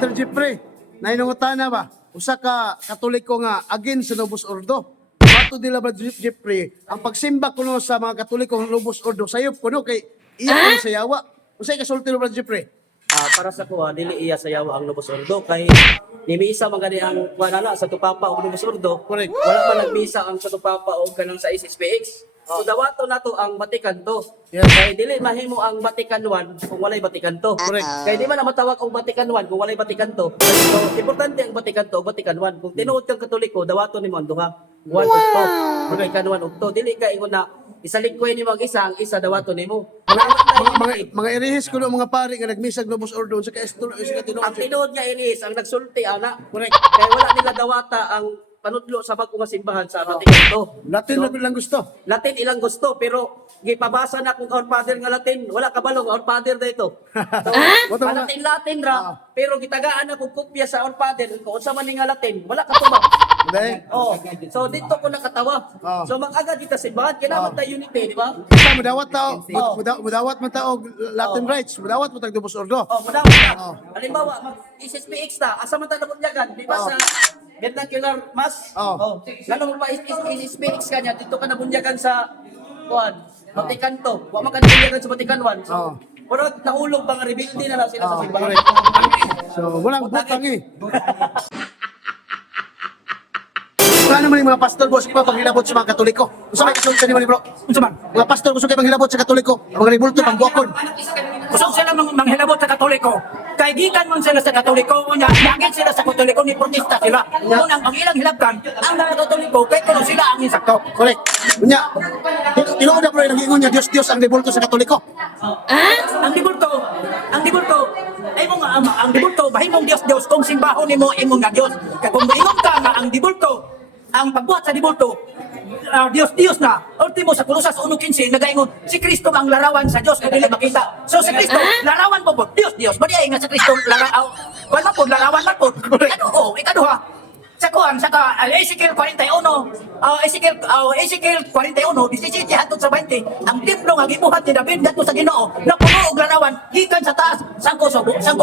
Brother Jeffrey, nainungutana ba? Usa ka Katoliko nga against sa Novus Ordo. Bato nila Brother Jeffrey, ang pagsimba kuno sa mga Katoliko ng Novus Ordo sayop kuno kay iya kuno sa yawa. Unsay kasulti Brother Jeffrey? Para sa kuha, dili iya sayaw ang Lubos Ordo kay nimisa man gani ang kuanana sa Tupapa o Lubos Ordo. Correct. Wala man nagmisa ang sa Tupapa o kanang sa SSPX. So dawato nato ang Vatican II. Yes. Kay dili mahimo ang Vatican I kung walay Vatican II. Correct. Kay di man na matawag ang Vatican I kung walay Vatican II. So importante ang Vatican II o Vatican I. Kung tinuod kang Katoliko, dawato nimo ang duha. One ug two. Vatican I ug two. Dili ka ingon na isaligkoy nimo ang isa dawato nimo. Mga irihis kuno mga pari nga nagmisag Novus Ordo sa kaestro sa tinuod. Ang tinuod nga inis, ang nagsulti, ana. Correct. Kaya wala nila dawata ang panudlo sa bagong simbahan sa Vatican II. Latin na lang gusto. Latin ilang gusto, pero gipabasa na kung Our Father nga Latin, wala kabalong Our Father na ito. So, Latin ra, pero gitagaan na kung kopya sa Our Father, kung sa man nga Latin, wala ka tuma. Hindi. Oh, so dito ko nakatawa. So mag-agad kita simbahan, kailangan tayo unity, di ba? Basta mudawat tao, mudawat man tao Latin rights, mudawat mo tag Novus Ordo. Oh, madawa na. Halimbawa, mag-SSPX na, asa man tayo nabunyagan, di ba sa vernacular mass? Oh. Lalo mo pa SSPX ka niya, dito ka nabunyagan sa Vatican II. Huwag man ka nabunyagan sa Vatican I. So, pero nahulog bang rebelde na lang sila sa simbahan. So, walang butang eh. Wala naman yung mga pastor boss pa panghilabot sa mga Katoliko. Gusto may kasulta ni bro? Unsa man? Mga pastor gusto kayo panghilabot sa Katoliko. Ang mga ribulto pangbuakon. Gusto sila manghilabot sa Katoliko. Kay gikan man sila sa Katoliko unya, yagit sila sa Katoliko ni protesta sila. Unang ang ilang hilabtan, ang mga Katoliko kay kuno sila ang insakto. Correct. Unya, tinuod na bro, nag-ingon niya Diyos ang ribulto sa Katoliko. Ang dibulto, ay mo nga ang dibulto, bahimong Dios kung simbahon nimo imong nga Dios. Kay kung moingon ka nga ang dibulto, ang pagbuhat sa dibulto, Dios na. Ultimo sa Kolosas 1:15 nagaingon si Kristo ang larawan sa Dios kay dili makita. So si Kristo larawan po Dios. Badi nga sa Kristo larawan. Wala po larawan man po. Ikaduha. Sa kuan sa Ezekiel 41, Ezekiel 41 17 hangtod sa 20, ang templo nga gibuhat ni David ngadto sa Ginoo napuno og larawan gikan sa taas sangko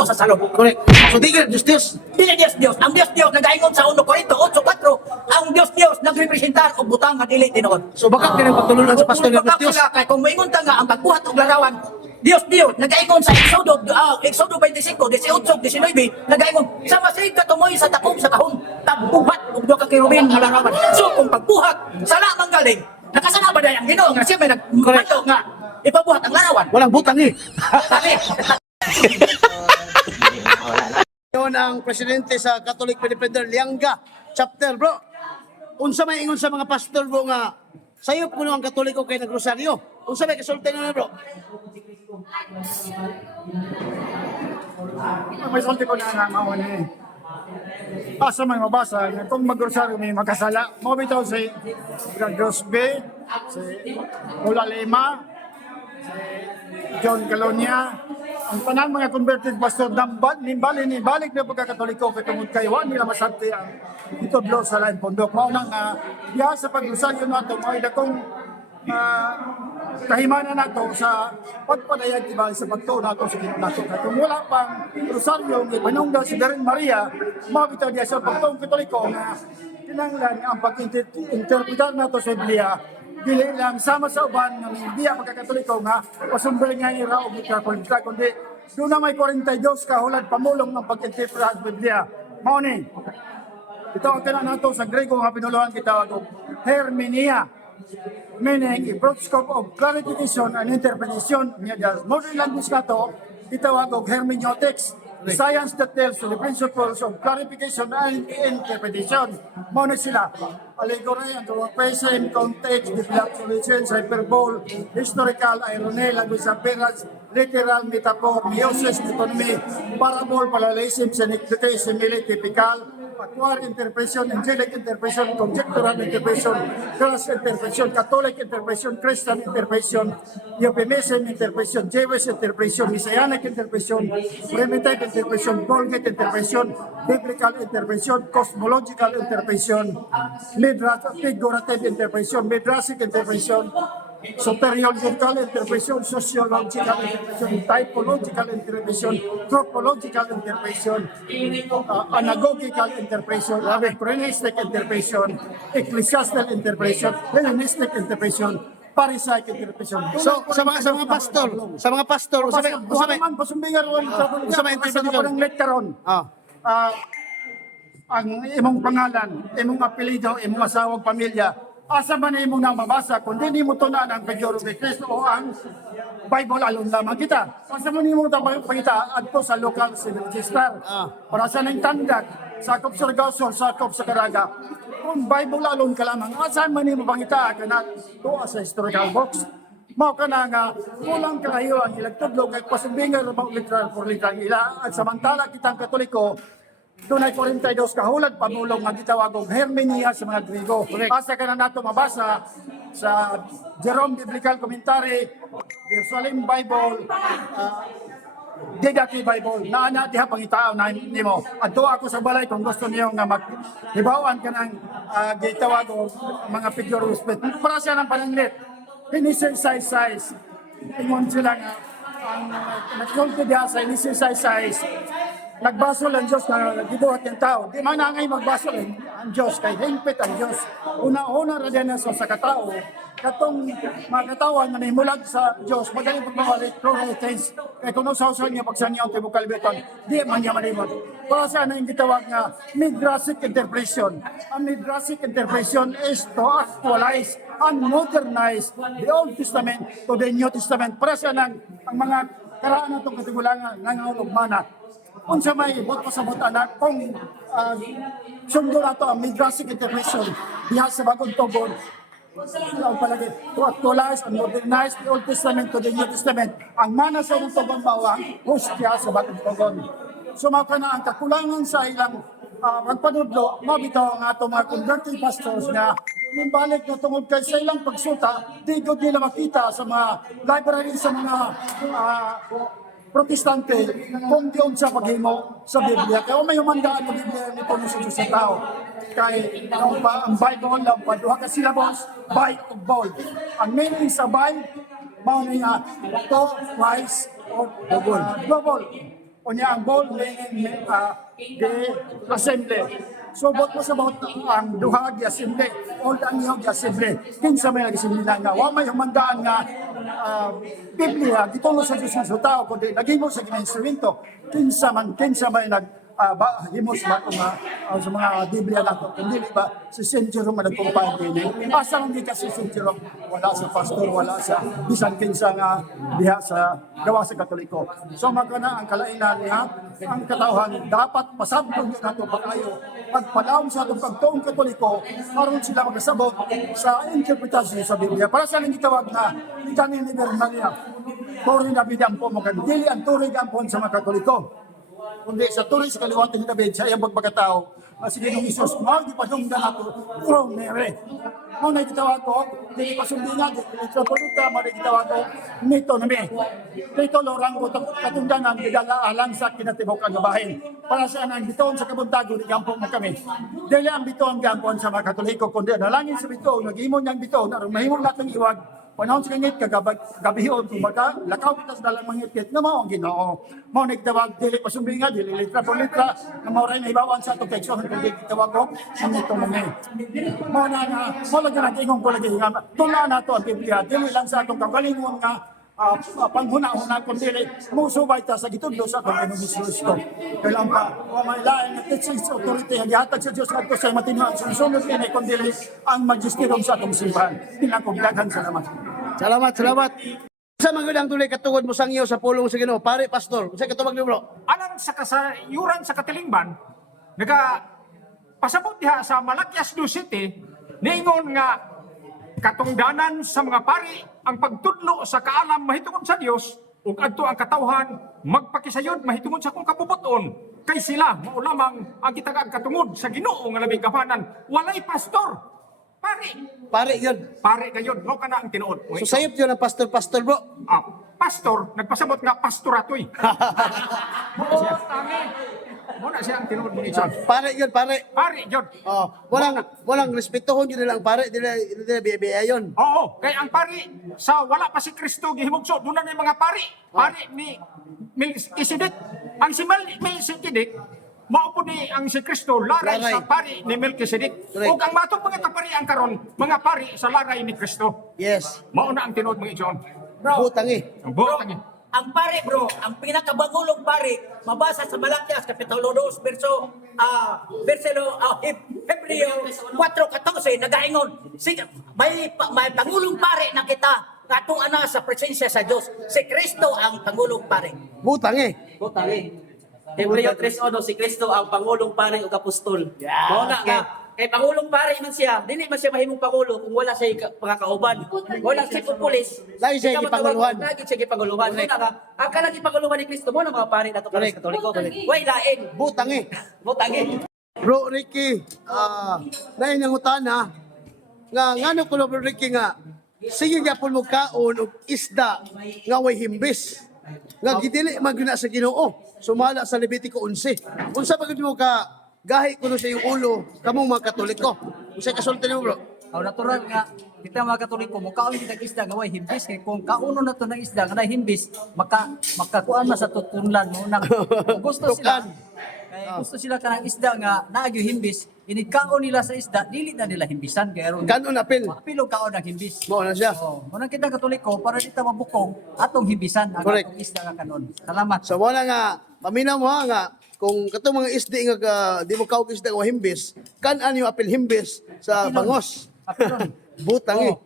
sa salog. Correct. So, di ka Diyos. Dili Dios. Ang Dios nagaingon sa 1 Corinto 8:4, ang Dios nagrepresentar og butang nga dili tinuod. So, baka din ang pagtulungan sa pastor ng Diyos. Kay kung moingon ta nga ang pagbuhat og larawan Dios nagaingon sa Exodo 25, 18, 19 nagaingon sa masid katumoy sa takong sa kahon tagbuhat og duha ka kerubin nga larawan. So kung pagbuhat sala man galing nakasala ba ang Ginoo nga siya may nagkomando nga ipabuhat ang larawan. Walang butang eh. Sabi Yun ang presidente sa Catholic Independent Lianga chapter bro. Unsa may ingon sa mga pastor bro nga sayop kuno ang Katoliko kay nagrosaryo. Unsa may kasulti nila bro? May salti ko na namawan eh. Asa man mabasa na kung magrosaryo may magkasala. Mo bitaw si Grosbe, si Mula Lima, si John Calonia, ang tanan mga converted pastor balik na pagkakatoliko kay tungod kay wa nila masanti ang itudlo sa lain pundok. Mao nang diha sa pagrosaryo nato mao dakong kahimanan nato sa pagpadayag iba sa pagtuo nato sa nato. Kung wala pang rosaryo ng Panunggal si Darin Maria, mabitaw diya sa pagtuong Katoliko na kinahanglan ang pag-interpretar nato sa Biblia dili lang sama sa uban ng biya pagkakatoliko nga pasumbre nga ira o mikapolita kundi doon na may 42 kahulad pamulong ng pag-interpretar sa Biblia. Mao ni ito ang tanan nato sa Grego nga pinuluhan kita og hermenia, meaning a broad scope of clarification and interpretation. Modern language na to, itawag og hermeneutics, science that tells the principles of clarification and interpretation. Muna sila, allegory, anthropomorphism, context, deflections, hyperbole, historical, irony, language appearance, literal, metaphor, meiosis, metonymy, parable, parallelism, synecdoche, simile, typical, actual interpretation, angelic interpretation, conjectural interpretation, cross interpretation, Catholic interpretation, Christian interpretation, euphemism interpretation, Jewish interpretation, Messianic interpretation, primitive interpretation, Vulgate interpretation, biblical interpretation, cosmological interpretation, figurative interpretation, midrashic interpretation, Soteriological interpretation, sociological interpretation, typological interpretation, tropological interpretation, anagogical interpretation, Praenistic interpretation, ecclesiastical interpretation, Hellenistic interpretation, Pharisaic interpretation. So sa mga pastor, Buha naman, pasumbingan ron, Usama interpretation. sa ng lektaron. Ang imong pangalan, imong apelido, imong asawang pamilya, asa man imong nang mabasa, kung di mo tunan ang Pagduro ni Cristo o ang Bible alone lamang kita. Asa man imong pangita adto sa local civil register. Para sa nang tandag, sakop sa Ragausor, sakop sa Caraga. Kung Bible alone ka lamang, asa man imong pangita kana tuwa sa historical books. Mao ka na nga, kulang kayo ang ilagtudlo kay pasumbingan about literal for literal ila. At samantala kitang Katoliko, dunay 42 kahulad pamulong nga gitawag og hermenia sa mga Griego. Asa ka na nato mabasa sa Jerome Biblical Commentary, Jerusalem Bible, Didache Bible, na diha pangitao na nimo. Adto ako sa balay kung gusto niyo nga maghibawan ka ng gitawag og mga figure of speech. Para siya ng pananglit. Size. Ingon sila nga ang nagkulto diha sa size. Nagbasol ang Diyos na gibuhat ng tao. Di man na ngay magbasol ang Diyos, kay hingpit ang Diyos. Una-una rin yan sa katao, katong mga katawan na nahimulag sa Diyos, magaling pagmawalik, things. Kaya kung usaw-usaw niya pag sa niya ang tibok kalibitan, di man niya manimod. Para sa na yung gitawag nga Midrashic interpretation. Ang Midrashic interpretation is to actualize and modernize the Old Testament to the New Testament. Para sa ang mga karaan na itong katigulangan ng mana. Unsa may bot sa bot anak kung sundo na to ang Midrashic interpretation diha sa bagong tugon ang palagi to actualize and modernize the Old Testament to the New Testament. Ang mana sa bagong tugon bawang hostya sa bagong tugon. Sumaka na ang kakulangan sa ilang magpanudlo, mabitaw ang ato mga converted pastors na balik na tungod kay sa ilang pagsuta, di gud nila makita sa mga library sa mga Protestante kung diyon sa paghimo sa Biblia. Kaya may humandaan ng Biblia nito ng sa Diyos sa tao. Kaya ang Bible lang pa, duha ka syllables, by o bold. Ang meaning sa by, mao niya to, twice, or double. O niya ang bold meaning the assembly. So, bot mo sa bot ang duha di assembly, o ang iyong di assembly. Kinsa may nag-assembly na nga, wa may humandaan nga Biblia, gitulo sa Diyos ng tao, kundi nagimo sa ginainsumento, kinsa may himo sa mga Biblia nato. Kundi ba, si St. Jerome nagkumpay din. Asa lang di ka si St. Jerome, wala sa pastor, wala sa bisan kinsa nga diha sa gawa sa Katoliko. So magana ang kalainan niya, ang katawhan dapat pasabot niya nato pagkayo. Pagpadaon sa atong pagtuong Katoliko, aron sila magasabot sa interpretasyon sa Biblia. Para sa nang gitawag na ikanin ni Maria, turing na bidang po magandili ang turing ampon sa mga Katoliko. Kundi sa tuloy sa kaliwatan ni David, sa iyang pagpagkatao, sige nung Isus, mga ipadungdan ako, from Mary. Kung nagkitawag ko, hindi pasumbingan, ito puluta, mga nagkitawag ko, nito na mi. Dito lorang ko katungdanan, alang sa kinatibok ang gabahin. Para sa anang bitoon sa kabuntago, gampong na kami. Dili ang bitoon gampon sa mga Katoliko, kundi nalangin sa bitoon, nag-imon niyang bitoon, arong mahimong natin iwag, panahon sa kangit, kagabihon, kumbaga, lakaw kita sa dalang mangit-kit, na mao ang Ginoo. Mao nagtawag, dili pasumbingan, dili litra por litra, na mao rin ibawan sa itong teksyon, kundi tawag ko, ang ito mami. Mao na lagi natin ingong ko lagi, tulaan na ito ang Biblia, dili lang sa itong kagalingon nga, panghuna-huna kung dili, musubay ta sa gitudlo sa itong Panginoon Kristo. Kailan pa, may lain na teaching authority, hagihatag sa Diyos at sa matinuan, sunod ini, kung dili, ang magistirong sa itong simbahan. Pinakugdagan, salamat. Salamat. Sa mga ang tuloy katungod mo sang iyo sa pulong sa Ginoo, pare pastor. Sa katubag ni bro. Alang sa kasayuran sa Katilingban, pasabot diha sa Malakias 2 City, niingon nga katungdanan sa mga pari ang pagtudlo sa kaalam mahitungod sa Dios ug adto ang katawhan magpakisayod mahitungod sa kung kabubuton kay sila mao lamang ang gitagag katungod sa Ginoo nga labing kapanan walay pastor Pare yun. pare kayon mo kana ang tinuod. So sayop yun ang pastor bro. Pastor nagpasabot nga pastoratoy. Oo, amen. Muna siya ang tinuod mo ni John. Pare yun, pare. Pari, John. Oh, walang respetuhon yun nilang pare, dila biya yun. Oo, kay ang pari sa wala pa si Kristo gihimugso, doon na yung mga pari. Pari ni Melchizedek. Ang si Melchizedek, maupo ni ang si Kristo laray Laray. sa pari ni Melchizedek. Correct. Ug ang matong mga kaparian karon, mga pari sa laray ni Kristo. Yes. Mao na ang tinuod mo ni John. Butang eh. Ang buot ni. Ang pare bro, ang pinakabagulong pare, mabasa sa Malakias Kapitulo 2, Hebreo 4:14 nagaingon, sige, may pangulong pare na kita katuan na sa presensya sa Dios. Si Kristo ang pangulong pare. Butang eh. Butali. Hebreo 3:1 si Kristo ang pangulong pare ug apostol. Mao na nga kay pangulong pare man siya, dili man siya mahimong pangulo kung wala siya pangakauban. Wala siya kung pulis. Lagi siya gipanguluhan. Lagi siya gipanguluhan. Mao na nga ang kanang gipanguluhan ni Kristo mo na mga pare nato para sa Katoliko. Way lain. Butang eh. Butangi. Bro Ricky, dahil nangutan ha, nga ngano ko Bro Ricky nga, sige gyapon mo kaon og isda nga way himbis. Nga gidili maguna sa Ginoo. Sumala sa Levitico 11. Unsa bagid mo ka gahi kuno sa iyong ulo kamong mga Katoliko. Unsa kasulti nimo bro? Aw natural nga kita mga Katoliko mo kaon kita isda nga way himbis kay kung kauno na to ng isda nga na himbis makakuan na sa tutunlan mo nang gusto sila kay gusto sila kanang isda nga naagyo himbis inikaon nila sa isda dili na nila himbisan kay aron Kanon apil. apilog kaon ang himbis. Mao na siya. Oh, mo nang kita Katoliko para di ta mabukong atong himbisan ang Correct. atong isda nga kanon. Salamat. So wala nga paminaw mo ha, nga kung katong mga isdi nga di mo kaog isda nga himbis, kan-an yung apil himbis sa bangos. Apilon. Butang eh. Oh.